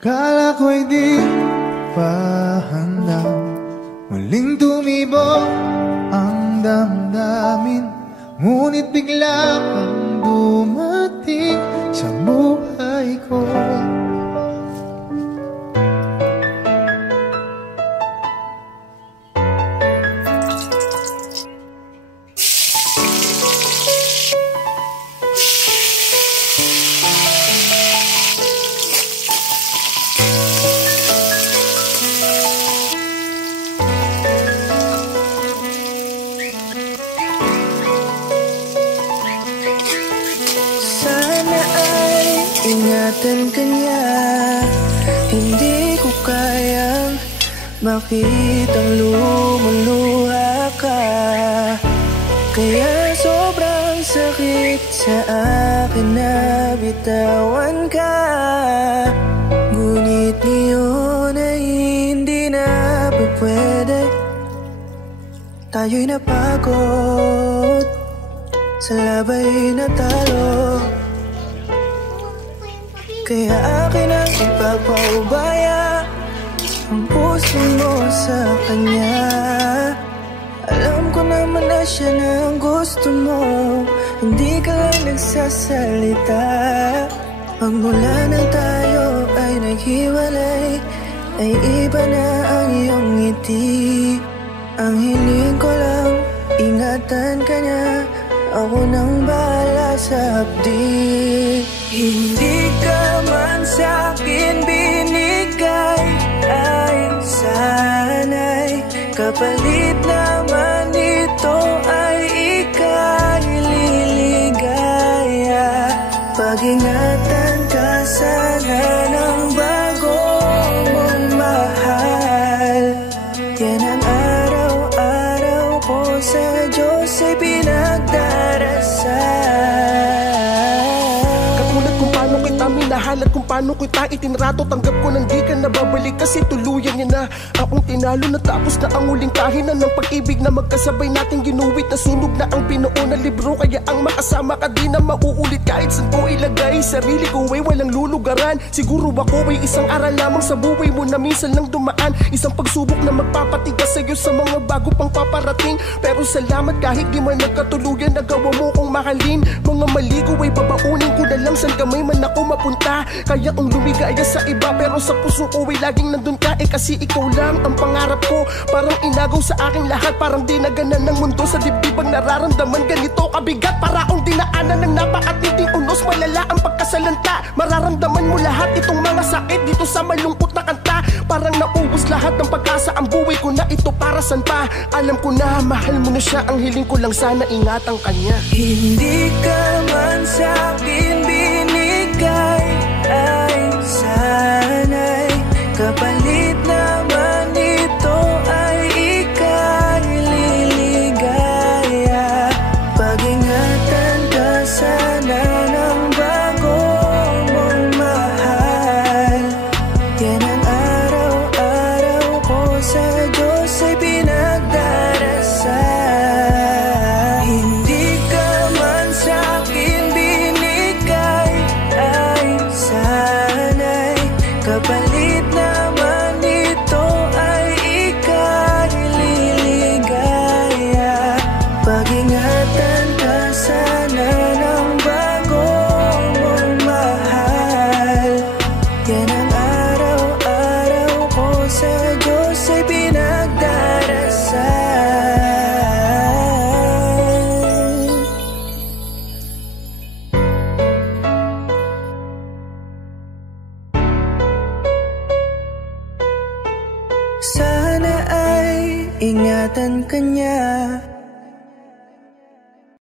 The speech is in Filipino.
Kala ko'y di pa handa, muling tumibok ang damdamin, ngunit bigla kang dumating sa buhay ko. Ingatan ka niya, hindi ko kayang makitang lumuluha ka. Kaya sobrang sakit sa akin na bitawan ka. Ngunit ngayon ay hindi na pwede. Tayo'y napagod, sa labay na talo. Kaya akin ang ipagpaubaya ang puso mo sa kanya. Alam ko naman na siya na ang gusto mo, hindi ka lang nagsasalita. Pagmula nang tayo ay naghiwalay, ay iba na ang iyong ngiti. Ang hiling ko lang, ingatan ka niya, ako nang bahala sa hapdi. Hindi ka man sa'kin binigay, ay sana'y kapalit naman ito ay ika'y liligaya. Pag-ingatan ka sana ng bago mong mahal. Yan ang araw-araw ko sa Diyos ay pinagdarasal. Minahalat kung paano kita itinrato. Tanggap ko nang di ka nababalik kasi tuluyan niya na akong tinalo. Natapos na ang huling kahinan ng pag-ibig na magkasabay nating ginuwit. Nasunog na ang pinuo na libro, kaya ang makasama ka di na mauulit. Kahit saan ko ilagay sarili ko ay walang lulugaran. Siguro ako ay isang aral lamang sa buhay mo na minsan lang dumaan. Isang pagsubok na magpapatigas sa'yo sa mga bago pang paparating. Pero salamat kahit di man nagkatuluyan, nagawa mo kong mahalin. Mga mali ko ay babaunin ko na lang saan kamay man ako mapunta. Kaya kung lumigaya sa iba, pero sa puso ko ay laging nandun ka. Kasi ikaw lang ang pangarap ko. Parang inagaw sa aking lahat, parang dinaganan ng mundo. Sa dibdib ang nararamdaman ganito kabigat. Para akong dinaanan ng napakatinding unos. Malala ang pagkasalanta, mararamdaman mo lahat itong mga sakit dito sa malungkot na kanta. Parang naubos lahat ng pag-asa, ang buhay ko na ito para saan pa. Alam ko na mahal mo na siya, ang hiling ko lang sana ingatan kanya. Hindi ka man sa'kin binigay, ay sana'y kapalit naman ito ay ika'y liligaya. Pag-ingatan ka sana ng bago mong mahal. Yan ang araw-araw ko sa Diyos ay pinagdarasal. Hindi ka man sa'kin binigay, ay sana'y kapalit naman ito ay ika'y liligaya. Pag-ingatan ka sana ng bago mong mahal. Yan ang araw-araw ko sa Diyos ay pinagdarasal. Sana ay ingatan ka niya,